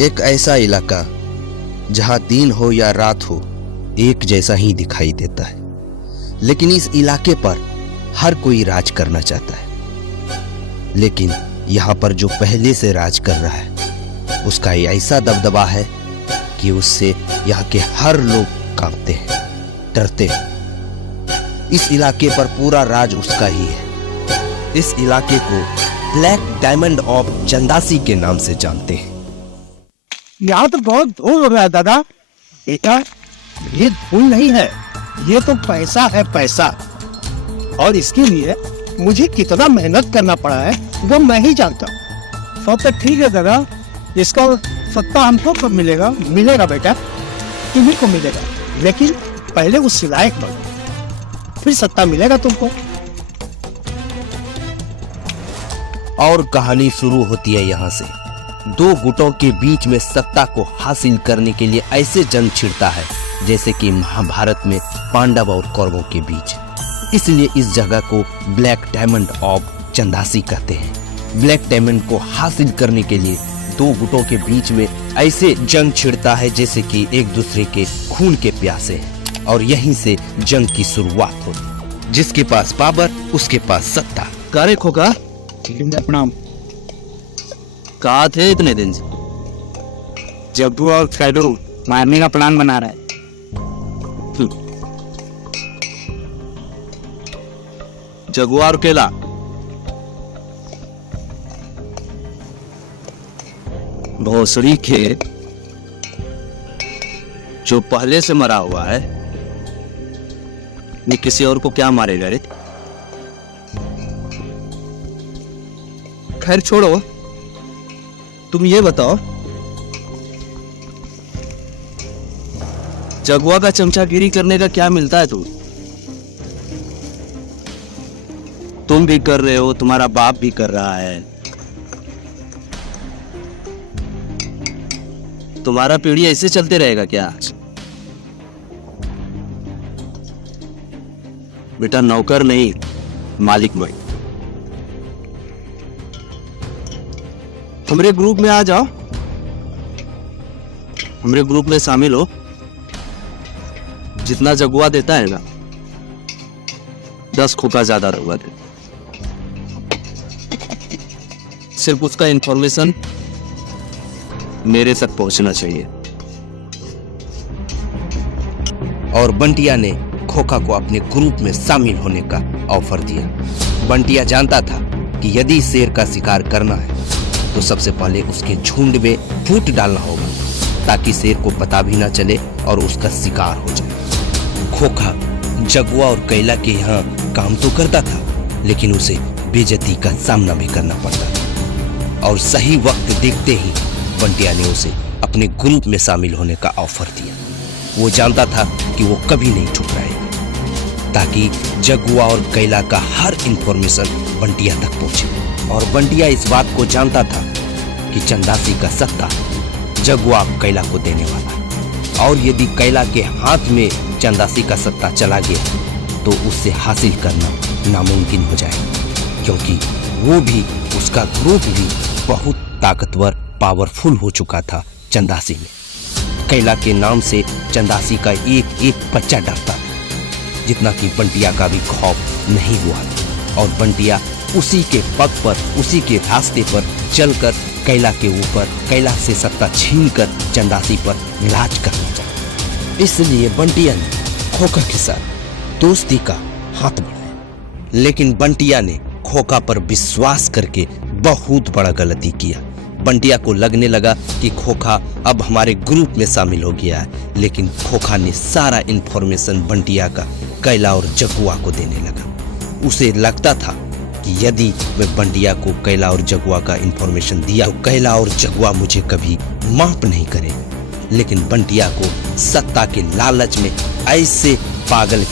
एक ऐसा इलाका जहां दिन हो या रात हो एक जैसा ही दिखाई देता है, लेकिन इस इलाके पर हर कोई राज करना चाहता है। लेकिन यहाँ पर जो पहले से राज कर रहा है उसका ऐसा दबदबा है कि उससे यहाँ के हर लोग कांपते हैं, डरते हैं। इस इलाके पर पूरा राज उसका ही है। इस इलाके को ब्लैक डायमंड ऑफ चंदासी के नाम से जानते हैं। यहाँ तो बहुत धूल हो रहा है दादा। बेटा, ये धूल नहीं है, ये तो पैसा है, पैसा। और इसके लिए मुझे कितना मेहनत करना पड़ा है वो मैं ही जानता हूँ। सब तो ठीक है दादा, इसका सत्ता हमको कब मिलेगा? मिलेगा बेटा, तुम्हीं को मिलेगा, लेकिन पहले उस लायक बनो, फिर सत्ता मिलेगा तुमको। और कहानी शुरू होती है यहाँ से। दो गुटों के बीच में सत्ता को हासिल करने के लिए ऐसे जंग छिड़ता है जैसे कि महाभारत में पांडव और कौरवों के बीच। इसलिए इस जगह को ब्लैक डायमंड ऑफ चंदासी कहते हैं। ब्लैक डायमंड को हासिल करने के लिए दो गुटों के बीच में ऐसे जंग छिड़ता है जैसे कि एक दूसरे के खून के प्यासे हैं। और यहीं से जंग की शुरुआत होती। जिसके पास पावर उसके पास सत्ता। कारे खोका, प्रणाम। कहाँ थे इतने दिन से? जग्गू और कैडो मारने का प्लान बना रहा है। जगुआ और केला भोसड़ी के जो पहले से मरा हुआ है, ये किसी और को क्या मारेगा रे? खैर छोड़ो, तुम ये बताओ, जगुआ का चमचागिरी करने का क्या मिलता है? तुम भी कर रहे हो, तुम्हारा बाप भी कर रहा है, तुम्हारा पीढ़ी ऐसे चलते रहेगा क्या? बेटा नौकर नहीं, मालिक बन। हमारे ग्रुप में आ जाओ, हमारे ग्रुप में शामिल हो। जितना जगुआ देता है ना, 10 खोखा ज्यादा रहुआ दे। सिर्फ उसका इंफॉर्मेशन मेरे तक पहुंचना चाहिए। और बंटिया ने खोखा को अपने ग्रुप में शामिल होने का ऑफर दिया। बंटिया जानता था कि यदि शेर का शिकार करना है तो सबसे पहले उसके झुंड में फूट डालना होगा ताकि शेर को पता भी ना चले और उसका शिकार हो जाए। खोखा जगुआ और कैला के यहाँ काम तो करता था, लेकिन उसे बेइज्जती का सामना भी करना पड़ता था। और सही वक्त देखते ही बंटिया ने उसे अपने ग्रुप में शामिल होने का ऑफर दिया। वो जानता था कि वो कभी नहीं ठुकराएगा ताकि जगुआ और कैला का हर इंफॉर्मेशन बंटिया तक पहुंचे। और बंटिया इस बात को जानता था कि चंदासी का सत्ता जगुआ कैला को देने वाला है। और यदि कैला के हाथ में चंदासी का सत्ता चला गया तो उससे हासिल करना नामुमकिन हो जाएगा, क्योंकि वो भी, उसका ग्रुप भी बहुत ताकतवर, पावरफुल हो चुका था चंदासी में। कैला के नाम से चंदासी का एक एक बच्चा डरता था, जितना कि बंटिया का भी खौफ नहीं हुआ। और बंटिया उसी के पग पर, उसी के रास्ते पर चलकर कैला के ऊपर, कैला से सत्ता छीनकर चंदासी पर राज करना चाहा। इसलिए बंटिया ने खोखा के साथ दोस्ती का हाथ बढ़ाया। लेकिन बंटिया ने खोखा पर विश्वास करके बहुत बड़ा गलती किया। बंटिया को लगने लगा कि खोखा अब हमारे ग्रुप में शामिल हो गया है, लेकिन खोखा ने सारा इंफॉर्मेशन बंटिया का कैला और जगुआ को देने लगा। उसे लगता था कि यदि मैं बंटिया को कैला और जगुआ का इंफॉर्मेशन दिया तो कैला और जगुआ मुझे कभी माफ नहीं करेगा। लेकिन बंटिया को सत्ता के लालच में ऐसे पागल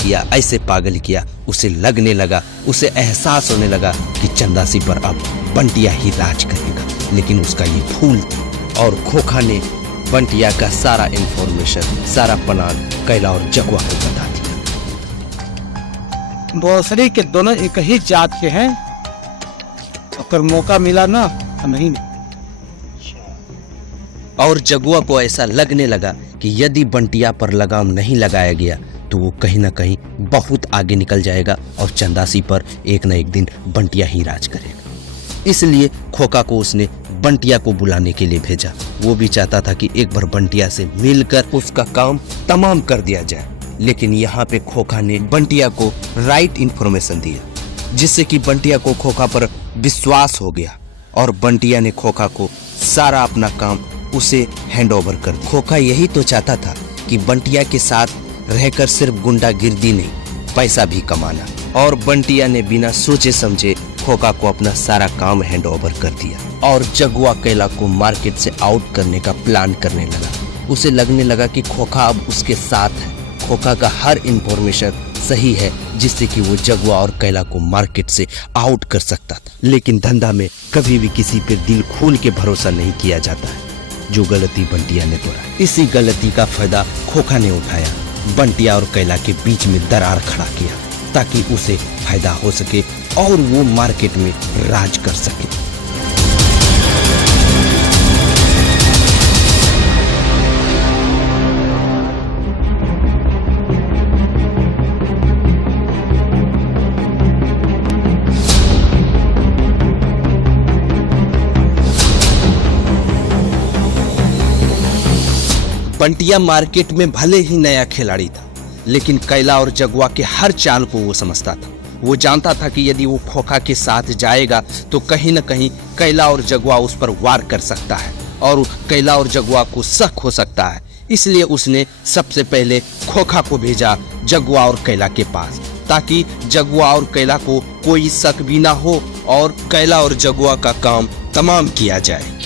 किया, उसे लगने लगा, उसे एहसास होने लगा कि चंदासी पर अब बंटिया ही राज करेगा। लेकिन उसका ये भूल था और खोखा ने बंटिया का सारा इंफॉर्मेशन, सारा प्लान कैला और जगुआ को बता दिया। भोसड़ी के दोनों एक ही जात के हैं, अगर मौका मिला ना नहीं। और जगुआ को ऐसा लगने लगा कि यदि बंटिया पर लगाम नहीं लगाया गया तो वो कहीं ना कहीं बहुत आगे निकल जाएगा और चंदासी पर एक न एक दिन बंटिया ही राज करेगा। इसलिए खोखा को उसने बंटिया को बुलाने के लिए भेजा। वो भी चाहता था कि एक बार बंटिया से मिलकर उसका काम तमाम कर दिया जाए। लेकिन यहाँ पे खोखा ने बंटिया को राइट इंफॉर्मेशन दिया, जिससे कि बंटिया को खोखा पर विश्वास हो गया और बंटिया ने खोखा को सारा अपना काम उसे हैंड ओवर कर। खोखा यही तो चाहता था कि बंटिया के साथ रहकर सिर्फ गुंडागिर्दी नहीं, पैसा भी कमाना। और बंटिया ने बिना सोचे समझे खोखा को अपना सारा काम हैंड ओवर कर दिया और जगुआ कैला को मार्केट से आउट करने का प्लान करने लगा। उसे लगने लगा कि खोखा अब उसके साथ है, खोखा का हर इंफॉर्मेशन सही है, जिससे कि वो जगुआ और कैला को मार्केट से आउट कर सकता था। लेकिन धंधा में कभी भी किसी पे दिल खोल के भरोसा नहीं किया जाता है, जो गलती बंटिया ने दोहराई। इसी गलती का फायदा खोखा ने उठाया, बंटिया और कैला के बीच में दरार खड़ा किया ताकि उसे फायदा हो सके और वो मार्केट में राज कर सके। बंटिया मार्केट में भले ही नया खिलाड़ी था, लेकिन कैला और जगुआ के हर चाल को वो समझता था। वो जानता था कि यदि वो खोखा के साथ जाएगा तो कहीं न कहीं कैला और जगुआ उस पर वार कर सकता है और कैला और जगुआ को शक हो सकता है। इसलिए उसने सबसे पहले खोखा को भेजा जगुआ और कैला के पास, ताकि जगुआ और कैला को कोई शक भी ना हो और कैला और जगुआ का काम तमाम किया जाए।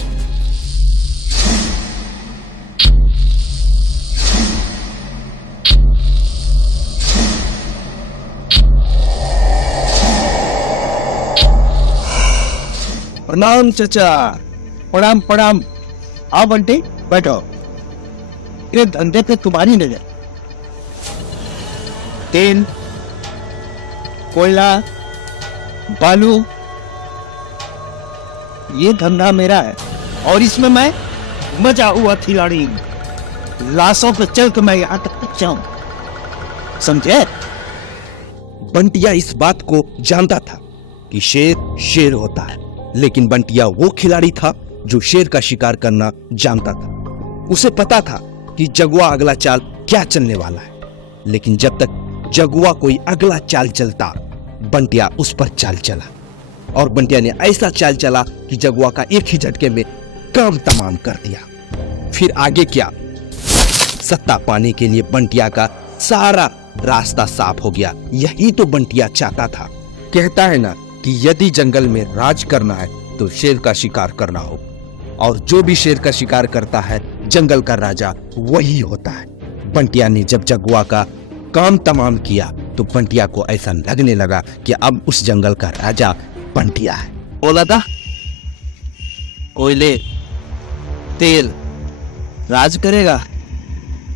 प्रणाम चाचा, प्रणाम प्रणाम। आओ बंटी, बैठो। ये धंधे पे तुम्हारी नजर, तेल, कोयला, बालू, ये धंधा मेरा है और इसमें मैं मजा हुआ खिलाड़ी। लाशों पे चल के मैं यहाँ तक पहुंचा हूं, समझे? बंटिया इस बात को जानता था कि शेर शेर होता है, लेकिन बंटिया वो खिलाड़ी था जो शेर का शिकार करना जानता था। उसे पता था कि जगुआ अगला चाल क्या चलने वाला है, लेकिन जब तक जगुआ कोई अगला चाल चलता, बंटिया उस पर चाल चला और बंटिया ने ऐसा चाल चला कि जगुआ का एक ही झटके में काम तमाम कर दिया। फिर आगे क्या? सत्ता पाने के लिए बंटिया का सारा रास्ता साफ हो गया। यही तो बंटिया चाहता था। कहता है ना कि यदि जंगल में राज करना है तो शेर का शिकार करना हो, और जो भी शेर का शिकार करता है जंगल का राजा वही होता है। बंटिया ने जब जगुआ का काम तमाम किया तो बंटिया को ऐसा लगने लगा कि अब उस जंगल का राजा बंटिया है। बोला था कोयले, तेल राज करेगा,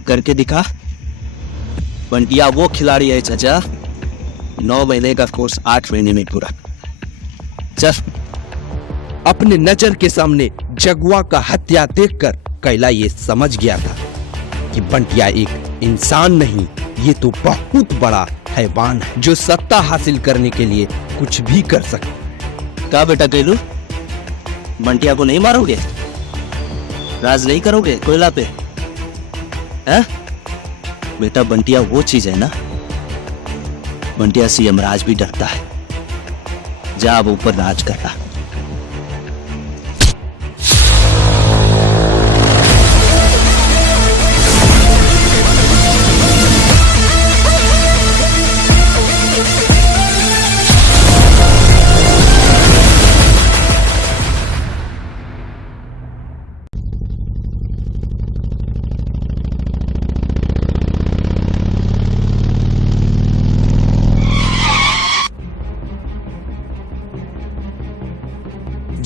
करके दिखा। बंटिया वो खिलाड़ी है चाचा, 9 महीने का कोर्स 8 महीने में पूरा। चल। अपने नजर के सामने जगुआ का हत्या देखकर कैला ये समझ गया था कि बंटिया एक इंसान नहीं, ये तो बहुत बड़ा हैवान है जो सत्ता हासिल करने के लिए कुछ भी कर सकता। कहा बेटा कैलू, बंटिया को नहीं मारोगे? राज नहीं करोगे कोयला पे? है बेटा, बंटिया वो चीज है ना, बंटिया से यमराज भी डरता है। जा अब ऊपर राज कर रहा।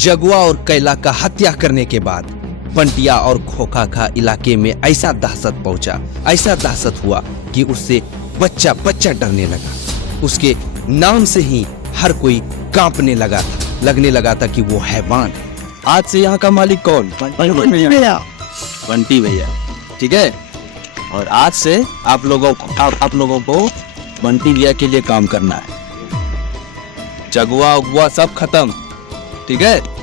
जगुआ और कैला का हत्या करने के बाद बंटिया और खोखा का इलाके में ऐसा दहशत पहुंचा, ऐसा दहशत हुआ कि उससे बच्चा बच्चा डरने लगा। उसके नाम से ही हर कोई कांपने लगा था, लगने लगा था कि वो हैवान है। आज से यहाँ का मालिक कौन? बंटी भैया, ठीक है। और आज से आप लोगों को बंटी भैया के लिए काम करना है। जगुआ उगुआ सब खत्म, ठीक है।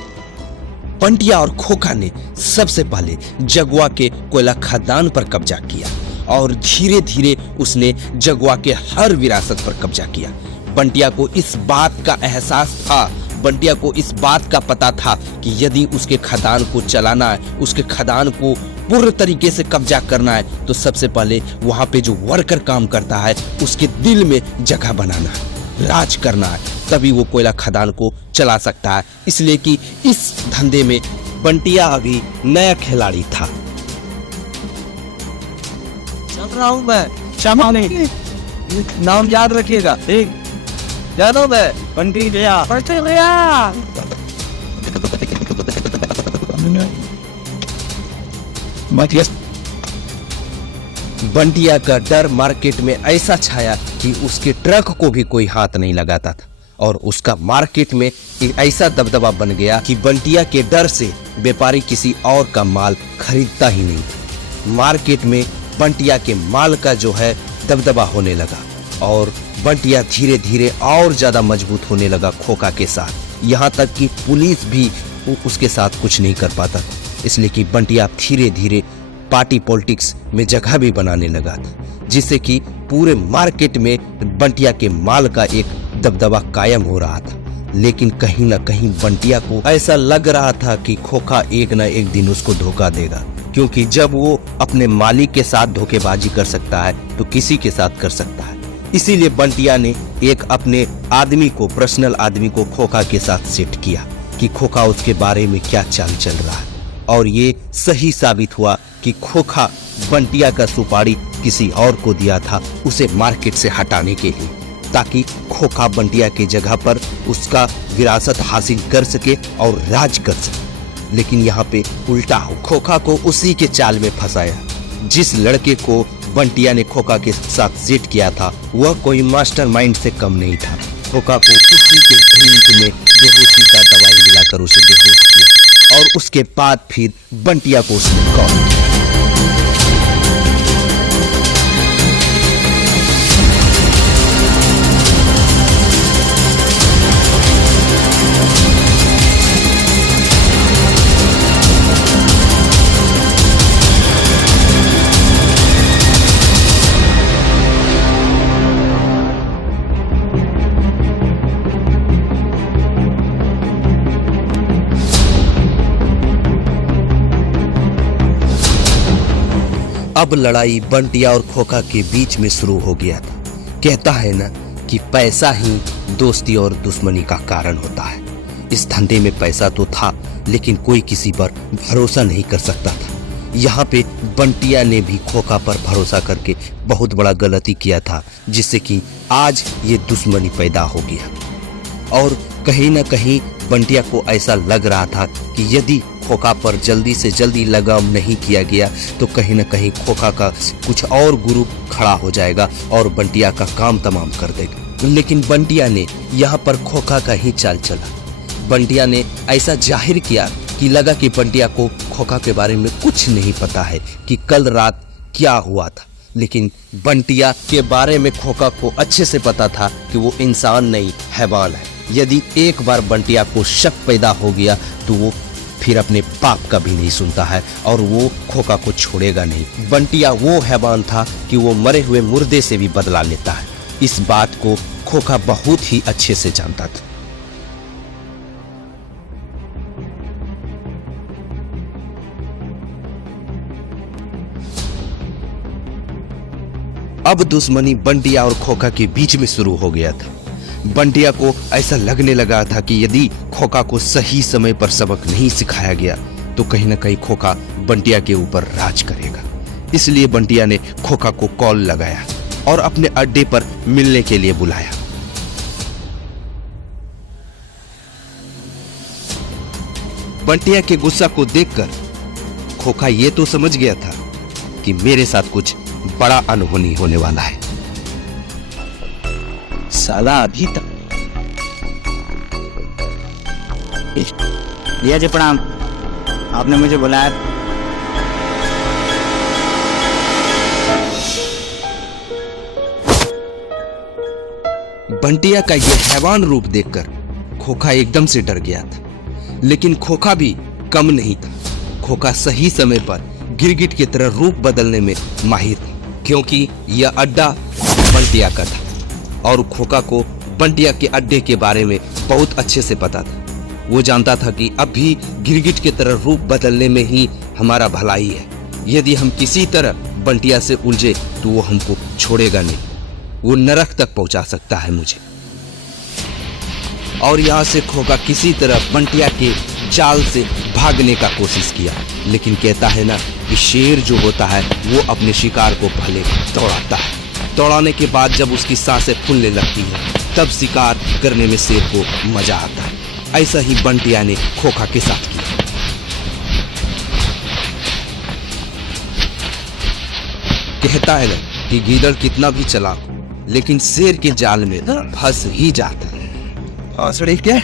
बंटिया और खोखा ने सबसे पहले जगुआ के कोयला खदान पर कब्जा किया और धीरे धीरे उसने जगुआ के हर विरासत पर कब्जा किया। बंटिया को इस बात का एहसास था, बंटिया को इस बात का पता था कि यदि उसके खदान को चलाना है, उसके खदान को पूर्ण तरीके से कब्जा करना है, तो सबसे पहले वहां पे जो वर्कर काम करता है उसके दिल में जगह बनाना है, राज करना है, तभी वो कोयला खदान को चला सकता है। इसलिए कि इस धंधे में बंटिया अभी नया खिलाड़ी था। चल रहा हूँ मैं, क्षमा नहीं, नाम याद रखिएगा, ठीक? जानो मैं बंटी भैया, बंटी भैया। बंटिया का डर मार्केट में ऐसा छाया कि उसके ट्रक को भी कोई हाथ नहीं लगाता था और उसका मार्केट में एक ऐसा दबदबा बन गया कि बंटिया के डर से व्यापारी किसी और का माल खरीदता ही नहीं। मार्केट में बंटिया के माल का जो है दबदबा होने लगा और बंटिया धीरे धीरे और ज्यादा मजबूत होने लगा खोखा के साथ। यहाँ तक कि पुलिस भी उसके साथ कुछ नहीं कर पाता था, इसलिए कि बंटिया धीरे धीरे पार्टी पॉलिटिक्स में जगह भी बनाने लगा था, जिससे कि पूरे मार्केट में बंटिया के माल का एक दबदबा कायम हो रहा था। लेकिन कहीं ना कहीं बंटिया को ऐसा लग रहा था कि खोखा एक ना एक दिन उसको धोखा देगा, क्योंकि जब वो अपने मालिक के साथ धोखेबाजी कर सकता है तो किसी के साथ कर सकता है। इसीलिए बंटिया ने एक अपने आदमी को, पर्सनल आदमी को खोखा के साथ सेट किया कि खोखा उसके बारे में क्या चाल चल रहा है। और ये सही साबित हुआ कि खोखा बंटिया का सुपारी किसी और को दिया था उसे मार्केट से हटाने के लिए, ताकि खोखा बंटिया की जगह पर उसका विरासत हासिल कर सके और राज कर सके। लेकिन यहाँ पे उल्टा हो, खोखा को उसी के चाल में फंसाया। जिस लड़के को बंटिया ने खोखा के साथ सेट किया था वह कोई मास्टरमाइंड से कम नहीं था। खोखा को उसी के ड्रिंक में बेहोशी का दवाई मिलाकर उसे बेहोश किया और उसके बाद फिर बंटिया को उसने कॉल किया। अब लड़ाई बंटिया और खोखा के बीच में शुरू हो गया था। कहता है ना कि पैसा ही दोस्ती और दुश्मनी का कारण होता है। इस धंधे में पैसा तो था, लेकिन कोई किसी पर भरोसा नहीं कर सकता था। यहाँ पे बंटिया ने भी खोखा पर भरोसा करके बहुत बड़ा गलती किया था, जिससे कि आज ये दुश्मनी पैदा हो गया। और कहीं ना कहीं बंटिया को ऐसा लग रहा था कि यदि खोखा पर जल्दी से जल्दी लगाम नहीं किया गया तो कहीं ना कहीं खोखा का कुछ और ग्रुप खड़ा हो जाएगा और बंटिया का काम तमाम कर देगा। लेकिन बंटिया ने यहाँ पर खोखा का ही चाल चला। बंटिया ने ऐसा जाहिर किया कि लगा कि बंटिया को खोखा के बारे में कुछ नहीं पता है कि कल रात क्या हुआ था। लेकिन बंटिया के बारे में खोखा को अच्छे से पता था कि वो इंसान नहीं, हैवान है। यदि एक बार बंटिया को शक पैदा हो गया तो वो फिर अपने पाप का भी नहीं सुनता है और वो खोखा को छोड़ेगा नहीं। बंटिया वो हैवान था कि वो मरे हुए मुर्दे से भी बदला लेता है। इस बात को खोखा बहुत ही अच्छे से जानता था। अब दुश्मनी बंटिया और खोखा के बीच में शुरू हो गया था। बंटिया को ऐसा लगने लगा था कि यदि खोखा को सही समय पर सबक नहीं सिखाया गया तो कहीं ना कहीं खोखा बंटिया के ऊपर राज करेगा। इसलिए बंटिया ने खोखा को कॉल लगाया और अपने अड्डे पर मिलने के लिए बुलाया। बंटिया के गुस्सा को देखकर खोखा ये तो समझ गया था कि मेरे साथ कुछ बड़ा अनहोनी होने वाला है। साला अभी तक। भैया जी प्रणाम, आपने मुझे बुलाया। बंटिया का यह हैवान रूप देखकर खोखा एकदम से डर गया था, लेकिन खोखा भी कम नहीं था। खोखा सही समय पर गिरगिट की तरह रूप बदलने में माहिर था, क्योंकि यह अड्डा बंटिया का था और खोखा को बंटिया के अड्डे के बारे में बहुत अच्छे से पता था। वो जानता था कि अब भी गिरगिट की तरह रूप बदलने में ही हमारा भलाई है। यदि हम किसी तरह बंटिया से उलझे तो वो हमको छोड़ेगा नहीं, वो नरक तक पहुंचा सकता है मुझे। और यहाँ से खोखा किसी तरह बंटिया के जाल से भागने का कोशिश किया, लेकिन कहता है ना कि शेर जो होता है वो अपने शिकार को पहले दौड़ाता है। दौड़ाने के बाद जब उसकी सांसें फूलने लगती है तब शिकार करने में शेर को मजा आता है। ऐसा ही बंटिया ने खोखा के साथ किया। कहता है ना कि गीदड़ कितना भी चला लेकिन शेर के जाल में फंस ही जाता है। हौसड़ी क्या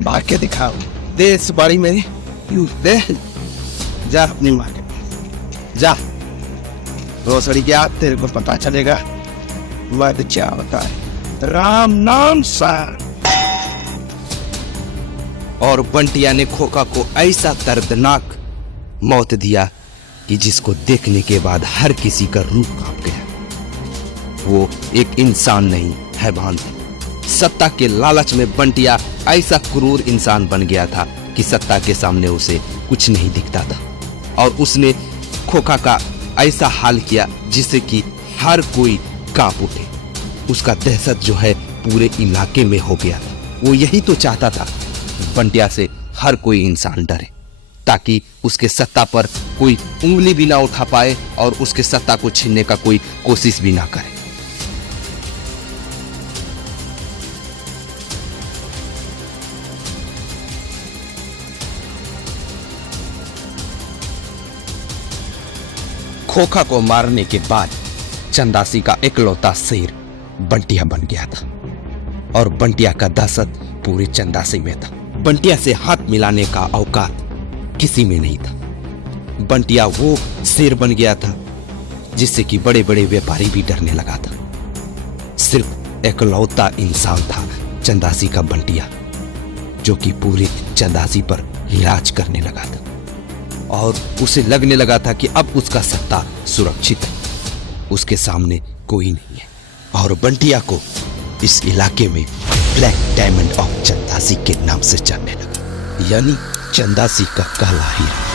भाग के दिखाओ, दे इस बाड़ी मेरी, दे जा अपनी माँ के जा। रोसड़ी क्या तेरे को पता चलेगा मर्द क्या होता है, राम नाम सा। और बंटिया ने खोखा को ऐसा दर्दनाक मौत दिया कि जिसको देखने के बाद हर किसी का रूह कांप गया। वो एक इंसान नहीं, हैवान था। सत्ता के लालच में बंटिया ऐसा क्रूर इंसान बन गया था कि सत्ता के सामने उसे कुछ नहीं दिखता था, और उसने खोखा का ऐसा हाल किया जिससे कि हर कोई कांप उठे। उसका दहशत जो है पूरे इलाके में हो गया था। वो यही तो चाहता था, बंटिया से हर कोई इंसान डरे, ताकि उसके सत्ता पर कोई उंगली भी ना उठा पाए और उसके सत्ता को छीनने का कोई कोशिश भी ना करे। खोखा को मारने के बाद चंदासी का इकलौता शेर बंटिया बन गया था, और बंटिया का दहशत पूरे चंदासी में था। बंटिया से हाथ मिलाने का औकात किसी में नहीं था। बंटिया वो शेर बन गया था जिससे कि बड़े बड़े व्यापारी भी डरने लगा था। सिर्फ इकलौता इंसान था चंदासी का बंटिया, जो कि पूरे चंदासी पर राज करने लगा था, और उसे लगने लगा था कि अब उसका सत्ता सुरक्षित है, उसके सामने कोई नहीं है। और बंटिया को इस इलाके में ब्लैक डायमंड ऑफ चंदासी के नाम से जानने लगा, यानी चंदासी का काला हीरा।